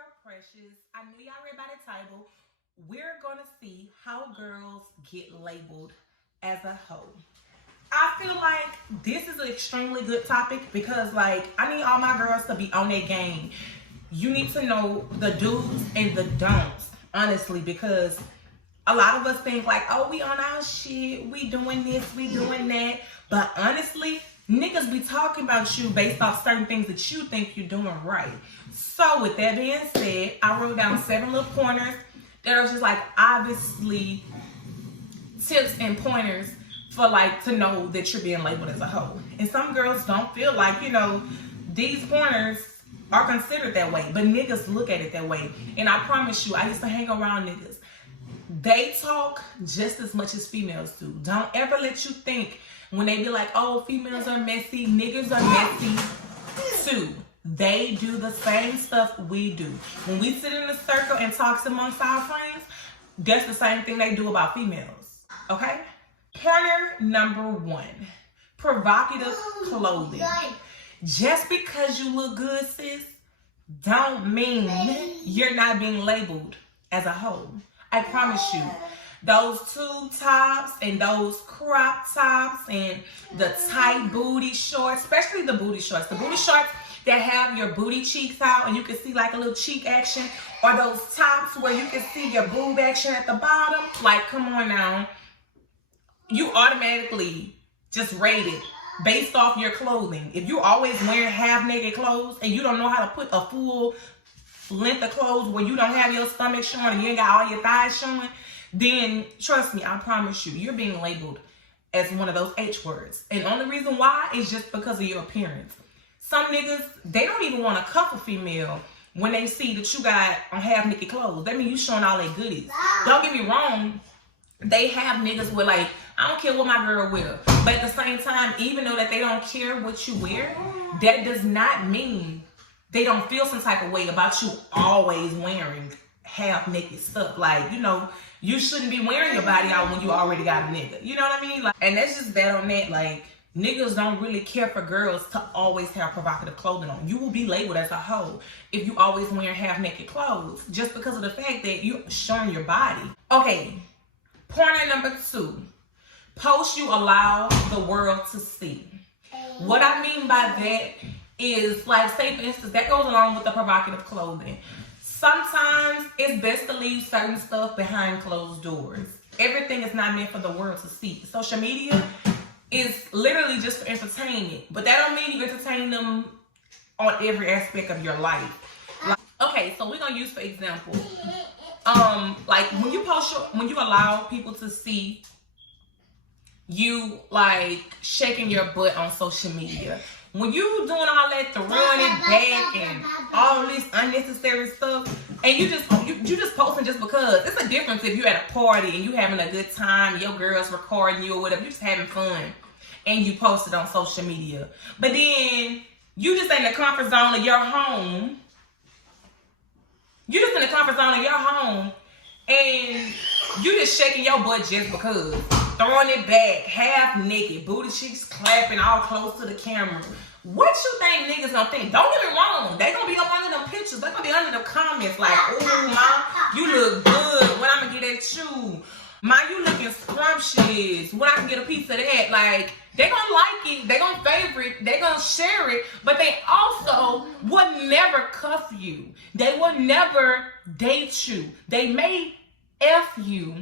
girl Precious. I know y'all read by the title. We're gonna see how girls get labeled as a hoe. I feel like this is an extremely good topic because I need all my girls to be on their game. You need to know the do's and the don'ts, honestly, because a lot of us think oh, we on our shit, we doing this, we doing that. But honestly, niggas be talking about you based off certain things that you think you're doing right. So with that being said, I wrote down 7 little pointers that are just obviously tips and pointers for to know that you're being labeled as a hoe. And some girls don't feel these pointers are considered that way, but niggas look at it that way. And I promise you, I used to hang around niggas. They talk just as much as females do. Don't ever let you think when they be oh, females are messy, niggas are messy too. They do the same stuff we do. When we sit in a circle and talk amongst our friends, that's the same thing they do about females. Okay? Pointer number 1, provocative clothing. Just because you look good, sis, don't mean you're not being labeled as a hoe. I promise you. Those tube tops and those crop tops and the tight booty shorts, especially the booty shorts. The booty shorts that have your booty cheeks out and you can see a little cheek action, or those tops where you can see your boob action at the bottom. Come on now. You automatically just rated based off your clothing. If you're always wearing half naked clothes and you don't know how to put a full length of clothes where you don't have your stomach showing and you ain't got all your thighs showing, then trust me, I promise you, you're being labeled as one of those H words. And the only reason why is just because of your appearance. Some niggas, they don't even want to cuff a female when they see that you got on half naked clothes. That means you showing all their goodies. Don't get me wrong, they have niggas with I don't care what my girl wear. But at the same time, even though that they don't care what you wear, that does not mean they don't feel some type of way about you always wearing half naked stuff. You shouldn't be wearing your body out when you already got a nigga. You know what I mean? And that's just that on that. Niggas don't really care for girls to always have provocative clothing on. You will be labeled as a hoe if you always wearing half naked clothes just because of the fact that you're showing your body. Okay, pointer number 2. Posts you allow the world to see. What I mean by that is, say for instance, that goes along with the provocative clothing. Sometimes it's best to leave certain stuff behind closed doors. Everything is not meant for the world to see. Social media is literally just for entertainment, but that don't mean you entertain them on every aspect of your life. Okay, so we're gonna use for example, when you when you allow people to see you shaking your butt on social media, when you doing all that throwing it back and all this unnecessary stuff, and you just posting just because. It's a difference if you're at a party and you having a good time, and your girl's recording you or whatever, you just having fun, and you post it on social media. But then you just in the comfort zone of your home. You just in the comfort zone of your home, and you just shaking your butt just because. Throwing it back, half naked, booty cheeks clapping all close to the camera. What you think niggas gonna think? Don't get me wrong. They gonna be up under them pictures. They gonna be under the comments ooh, ma, you look good. When I'm gonna get at you? Ma, you looking scrumptious. When I can get a piece of that? They gonna like it. They gonna favorite. They gonna share it. But they also would never cuff you. They would never date you. They may F you.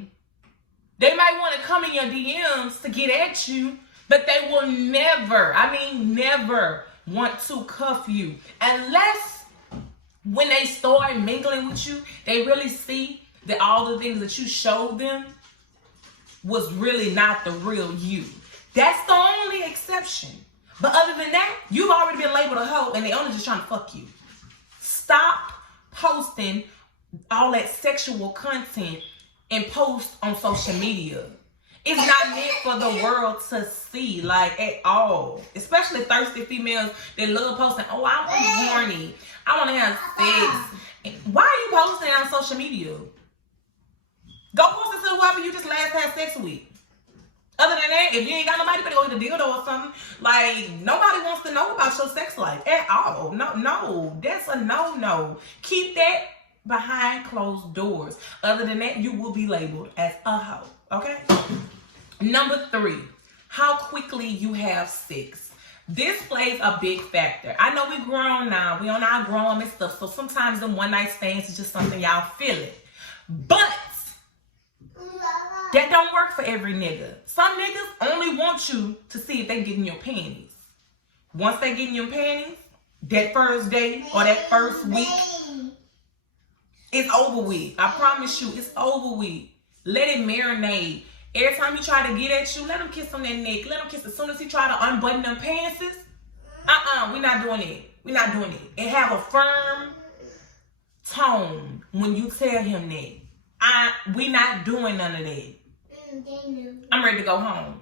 They might want to come in your DMs to get at you, but they will never, never want to cuff you. Unless when they start mingling with you, they really see that all the things that you showed them was really not the real you. That's the only exception. But other than that, you've already been labeled a hoe and they only just trying to fuck you. Stop posting all that sexual content and post on social media. It's not meant for the world to see, at all. Especially thirsty females that love posting, oh, I'm horny, I want to have sex. Why are you posting on social media? Go post it to whoever you just last had sex with. Other than that, if you ain't got nobody, you better go get a dildo or something. Like, nobody wants to know about your sex life at all. No, that's a no. Keep that behind closed doors. Other than that, you will be labeled as a hoe, okay? Number 3, how quickly you have sex. This plays a big factor. I know we grown now. We on our grown and stuff. So sometimes the one night stands is just something y'all feeling. But that don't work for every nigga. Some niggas only want you to see if they get in your panties. Once they get in your panties, that first day or that first week, it's over with. I promise you, it's over with. Let it marinate. Every time he try to get at you, let him kiss on that neck. Let him kiss as soon as he try to unbutton them pants. We're not doing it. We're not doing it. And have a firm tone when you tell him that. We not doing none of that. I'm ready to go home.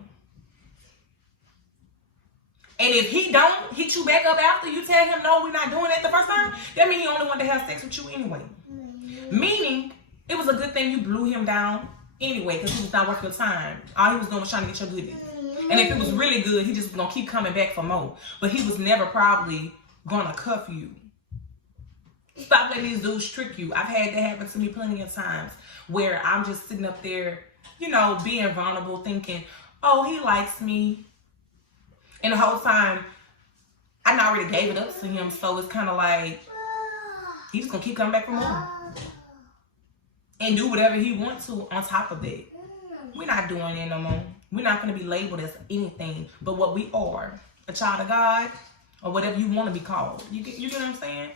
And if he don't hit you back up after you tell him no, we're not doing that the first time, that means he only wanted to have sex with you anyway. Meaning, it was a good thing you blew him down anyway, because he was not worth your time. All he was doing was trying to get your goodies. And if it was really good, he just was going to keep coming back for more. But he was never probably going to cuff you. Stop letting these dudes trick you. I've had that happen to me plenty of times where I'm just sitting up there, you know, being vulnerable, thinking, oh, he likes me. And the whole time, I already gave it up to him. So it's kind of like, he's just going to keep coming back for more. And do whatever he wants to on top of that. We're not doing it no more. We're not going to be labeled as anything but what we are. A child of God or whatever you want to be called. You get what I'm saying?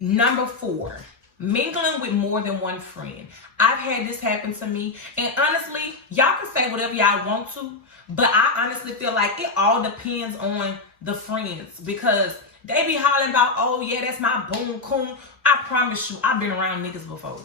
Number 4, mingling with more than one friend. I've had this happen to me. And honestly, y'all can say whatever y'all want to. But I honestly feel like it all depends on the friends. Because they be hollering about, oh yeah, that's my boom coon. I promise you, I've been around niggas before.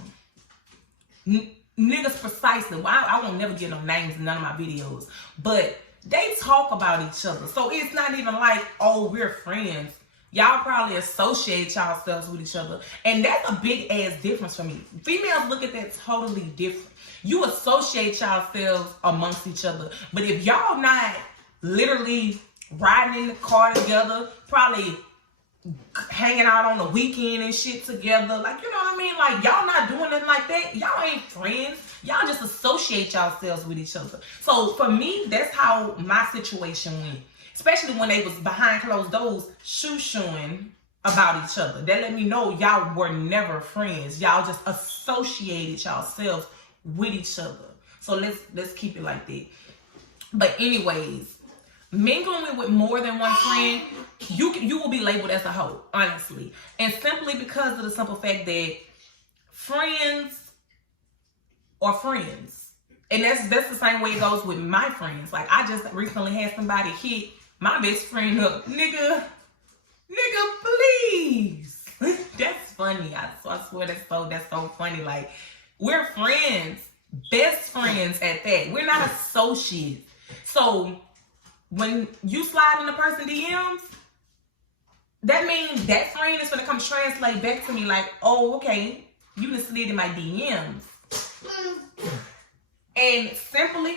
Niggas precisely. Well, I won't never get no names in none of my videos. But they talk about each other. So it's not even like, oh, we're friends. Y'all probably associate yourselves with each other. And that's a big ass difference for me. Females look at that totally different. You associate yourselves amongst each other. But if y'all not literally riding in the car together, probably hanging out on the weekend and shit together, like, you know what I mean? Like, y'all not doing nothing like that. Y'all ain't friends. Y'all just associate yourselves with each other. So for me, that's how my situation went. Especially when they was behind closed doors shoo-shooing about each other. That let me know y'all were never friends. Y'all just associated yourselves with each other. So let's keep it like that. But anyways, mingling with more than one friend, you will be labeled as a hoe, honestly. And simply because of the simple fact that friends are friends. And that's the same way it goes with my friends. Like, I just recently had somebody hit my best friend up. Nigga, please. That's funny. I swear that's so funny. Like, we're friends. Best friends at that. We're not associates. So when you slide in a person DMs, that means that friend is gonna come translate back to me like, oh, okay, you just slid in my DMs. And simply,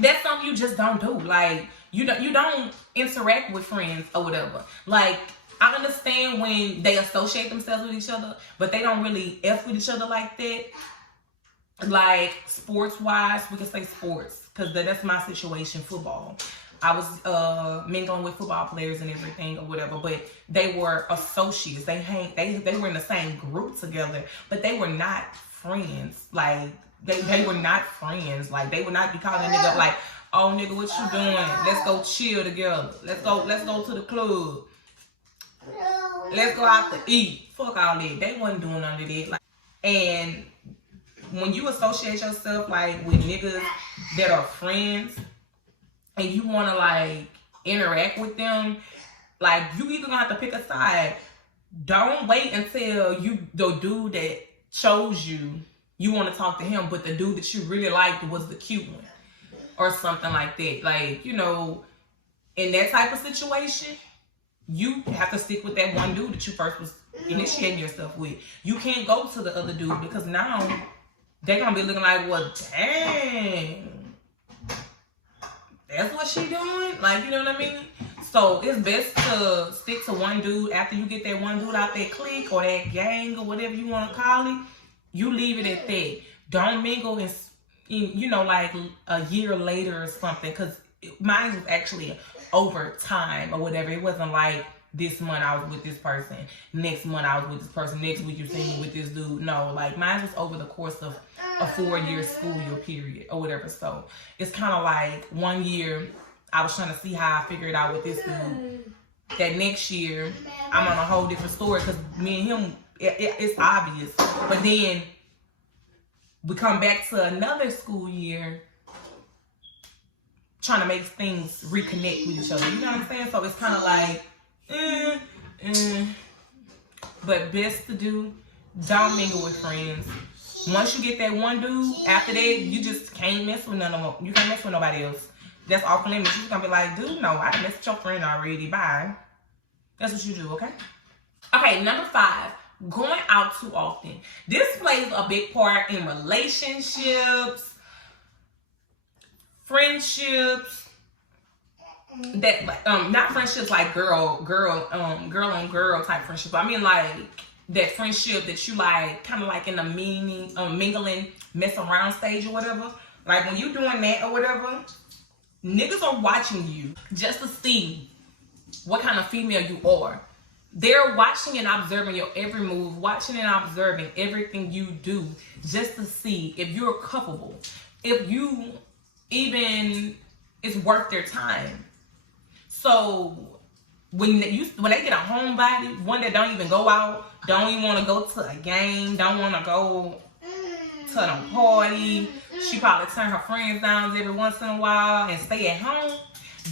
that's something you just don't do. Like, you don't interact with friends or whatever. Like, I understand when they associate themselves with each other, but they don't really F with each other like that. Like, sports-wise, we can say sports, because that's my situation, football. I was mingling with football players and everything or whatever, but they were associates. They were in the same group together, but they were not friends. Like, they were not friends. Like, they would not be calling a nigga up like, oh, nigga, what you doing? Let's go chill together. Let's go to the club. Let's go out to eat. Fuck all that. They wasn't doing none of that. Like, and when you associate yourself, like, with niggas that are friends and you want to, like, interact with them, like, you either gonna have to pick a side. Don't wait until the dude that chose you want to talk to him, but the dude that you really liked was the cute one or something like that. Like, you know, in that type of situation, you have to stick with that one dude that you first was initiating yourself with. You can't go to the other dude, because now they're going to be looking like, well, dang, that's what she doing? Like, you know what I mean? So it's best to stick to one dude. After you get that one dude out that clique or that gang or whatever you want to call it, you leave it at that. Don't mingle in you know, like a year later or something, because mine was actually over time or whatever. It wasn't like this month I was with this person, next month I was with this person, next week you see me with this dude. No, like mine was over the course of a 4-year school year period or whatever. So it's kind of like 1 year I was trying to see how I figured it out with this dude. That next year I'm on a whole different story, because me and him, it's obvious. But then we come back to another school year trying to make things reconnect with each other. You know what I'm saying? So it's kind of like, but best to do, don't mingle with friends. Once you get that one dude, after that, you just can't mess with none of them. You can't mess with nobody else. That's off limits. You're gonna be like, dude, no, I messed with your friend already. Bye. That's what you do, okay? Okay, number 5. Going out too often. This plays a big part in relationships, friendships, that not friendships like girl on girl type friendship. I mean like that friendship that you like kind of like in the mingling, mess around stage or whatever. Like when you doing that or whatever, niggas are watching you just to see what kind of female you are. They're watching and observing your every move, watching and observing everything you do, just to see if you're cuffable, if you even it's worth their time. So when they get a homebody, one that don't even go out, don't even want to go to a game, don't want to go to a party, she probably turn her friends down every once in a while and stay at home.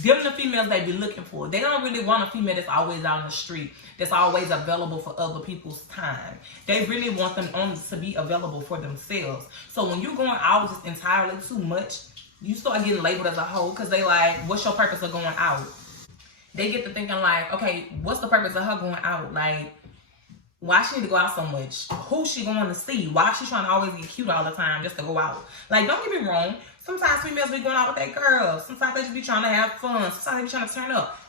Them the females they be looking for. They don't really want a female that's always out in the street, that's always available for other people's time. They really want them only to be available for themselves. So when you're going out just entirely too much, you start getting labeled as a hoe, because they like, what's your purpose of going out? They get to thinking like, okay, what's the purpose of her going out? Like, why she need to go out so much? Who's she going to see? Why is she trying to always get cute all the time just to go out? Like, don't get me wrong. Sometimes females be going out with their girls. Sometimes they just be trying to have fun. Sometimes they be trying to turn up.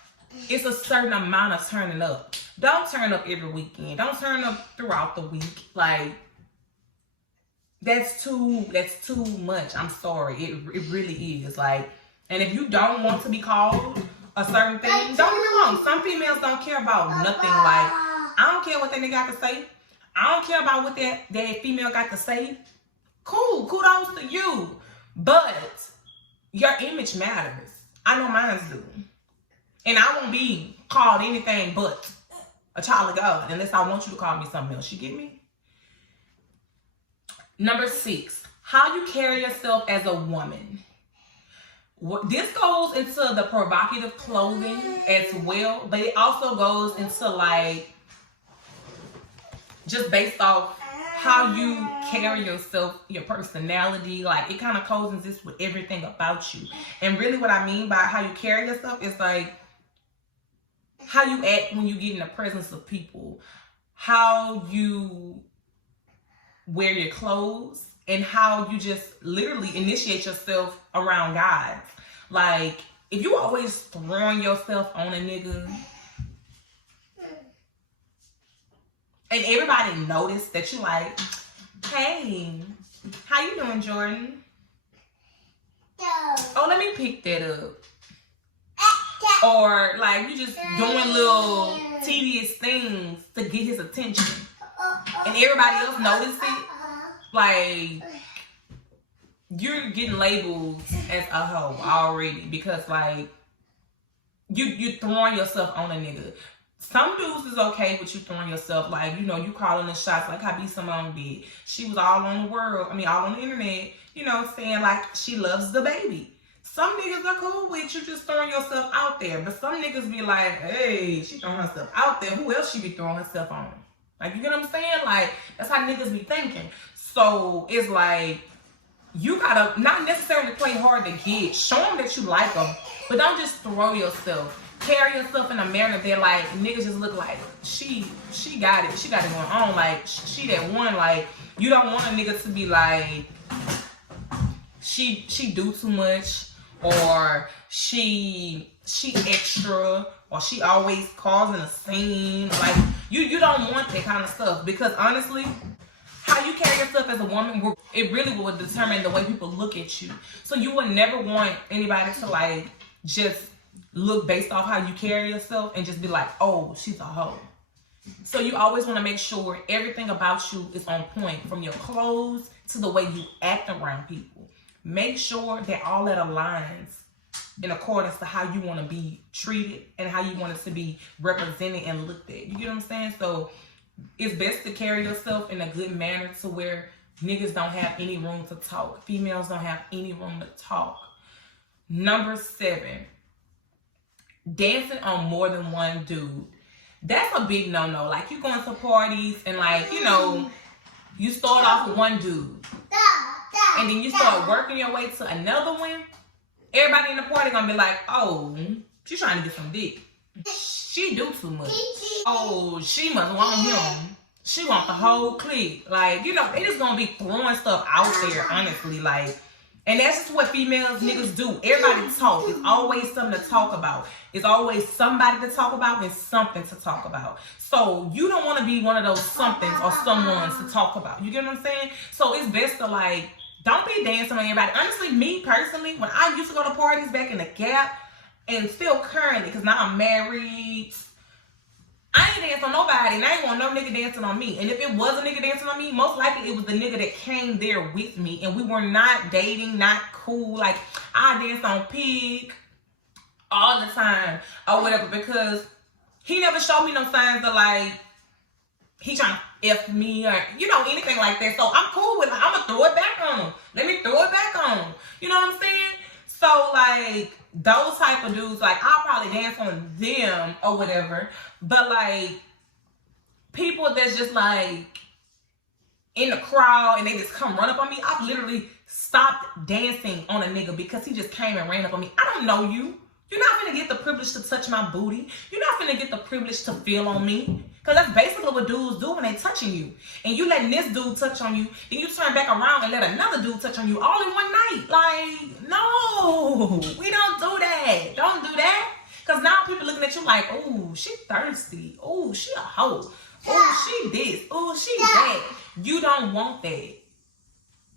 It's a certain amount of turning up. Don't turn up every weekend. Don't turn up throughout the week. Like, that's too much. I'm sorry. It really is. Like, and if you don't want to be called a certain thing, don't get me wrong. Some females don't care about nothing. Like, I don't care what that nigga got to say. I don't care about what that female got to say. Cool. Kudos to you. But your image matters. I know mine do. And I won't be called anything but a child of God unless I want you to call me something else. You get me? Number 6, how you carry yourself as a woman. This goes into the provocative clothing as well, but it also goes into like just based off how you carry yourself, your personality. Like it kind of coexists with everything about you. And really what I mean by how you carry yourself is like how you act when you get in the presence of people, how you wear your clothes, and how you just literally initiate yourself around guys. Like if you always throwing yourself on a nigga and everybody notice that you like, hey, how you doing, Jordan? Oh, let me pick that up. Or like you just doing little tedious things to get his attention, and everybody else notice it. Like you're getting labeled as a hoe already because like you throwing yourself on a nigga. Some dudes is okay with you throwing yourself, like, you know, you calling the shots like how B Simone did. She was all on the world, all on the internet, you know, saying like she loves the baby. Some niggas are cool with you just throwing yourself out there. But some niggas be like, hey, she throwing herself out there. Who else she be throwing herself on? Like, you get what I'm saying? Like, that's how niggas be thinking. So, it's like, you gotta not necessarily play hard to get. Show them that you like them. But don't just throw yourself. Carry yourself in a manner that, like, niggas just look like, she got it. She got it going on. Like, she that one. Like, you don't want a nigga to be like, she do too much. or she extra, or she always causing a scene. Like, you don't want that kind of stuff, because honestly, how you carry yourself as a woman, it really will determine the way people look at you. So you would never want anybody to like just look based off how you carry yourself and just be like, oh, she's a hoe. So you always want to make sure everything about you is on point, from your clothes to the way you act around people. Make sure that all that aligns in accordance to how you want to be treated and how you want it to be represented and looked at. You get what I'm saying? So it's best to carry yourself in a good manner to where niggas don't have any room to talk. Females don't have any room to talk. Number 7, dancing on more than one dude. That's a big no-no. Like, you going to parties and like, you know, you start off with one dude and then you start working your way to another one. Everybody in the party gonna be like, oh, she's trying to get some dick. She do too much. Oh, she must want him. She want the whole clique. Like, you know, they just gonna be throwing stuff out there, honestly. Like, and that's just what females, niggas do. Everybody talk. It's always something to talk about. It's always somebody to talk about and something to talk about. So you don't want to be one of those somethings or someones to talk about. You get what I'm saying? So it's best to like, don't be dancing on everybody. Honestly, me personally, when I used to go to parties back in the Gap, and still currently, because now I'm married, I ain't dancing on nobody, and I ain't want no nigga dancing on me. And if it was a nigga dancing on me, most likely it was the nigga that came there with me, and we were not dating, not cool. Like, I dance on Pig all the time or whatever, because he never showed me no signs of like he trying to F me or, you know, anything like that. So I'm cool with it. I'm gonna throw it back on him. Let me throw it back on him. You know what I'm saying? So like, those type of dudes, like, I'll probably dance on them or whatever. But like, people that's just like in the crowd and they just come run up on me, I've literally stopped dancing on a nigga because he just came and ran up on me. I don't know you. You're not gonna get the privilege to touch my booty. You're not gonna get the privilege to feel on me. Because that's basically what dudes do when they touching you. And you letting this dude touch on you, then you turn back around and let another dude touch on you all in one night. Like, no, we don't do that. Don't do that. Because now people looking at you like, oh, she thirsty. Oh, she a hoe. Oh, she this. Oh, she that. You don't want that.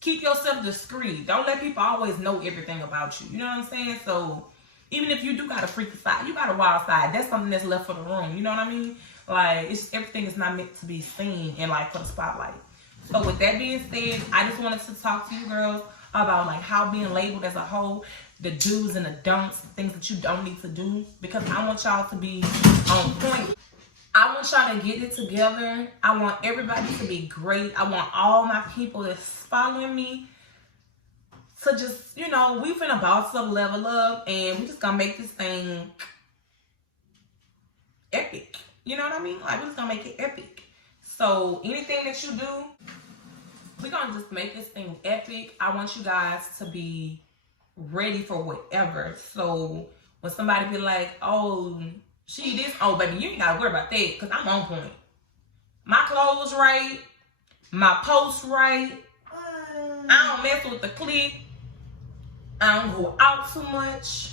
Keep yourself discreet. Don't let people always know everything about you. You know what I'm saying? So even if you do got a freaky side, you got a wild side, that's something that's left for the room. You know what I mean? Like, it's everything is not meant to be seen and like for the spotlight. So with that being said, I just wanted to talk to you girls about like how being labeled as a hoe, the do's and the don'ts, the things that you don't need to do, because I want y'all to be on point. I want y'all to get it together. I want everybody to be great. I want all my people that's following me to just, you know, we finna boss up, level up, and we just gonna make this thing epic. You know what I mean? Like, we're just gonna make it epic. So anything that you do, we're gonna just make this thing epic. I want you guys to be ready for whatever. So when somebody be like, oh, she this, oh baby, you ain't gotta worry about that, because I'm on point. My clothes right, my posts right. I don't mess with the clique. I don't go out too much.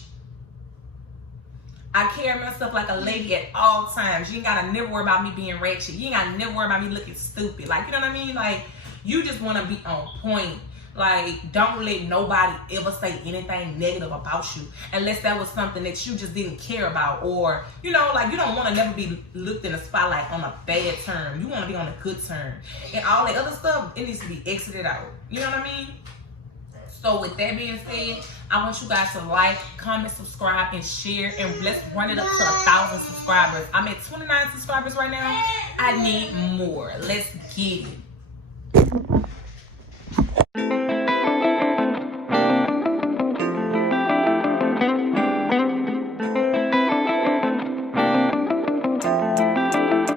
I carry myself like a lady at all times. You ain't gotta never worry about me being ratchet. You ain't gotta never worry about me looking stupid. Like, you know what I mean? Like, you just wanna be on point. Like, don't let nobody ever say anything negative about you unless that was something that you just didn't care about, or, you know, like, you don't want to never be looked in the spotlight on a bad term. You want to be on a good term. And all that other stuff, it needs to be exited out. You know what I mean? So with that being said, I want you guys to like, comment, subscribe, and share, and let's run it up to 1,000 subscribers. I'm at 29 subscribers right now. I need more. Let's get it.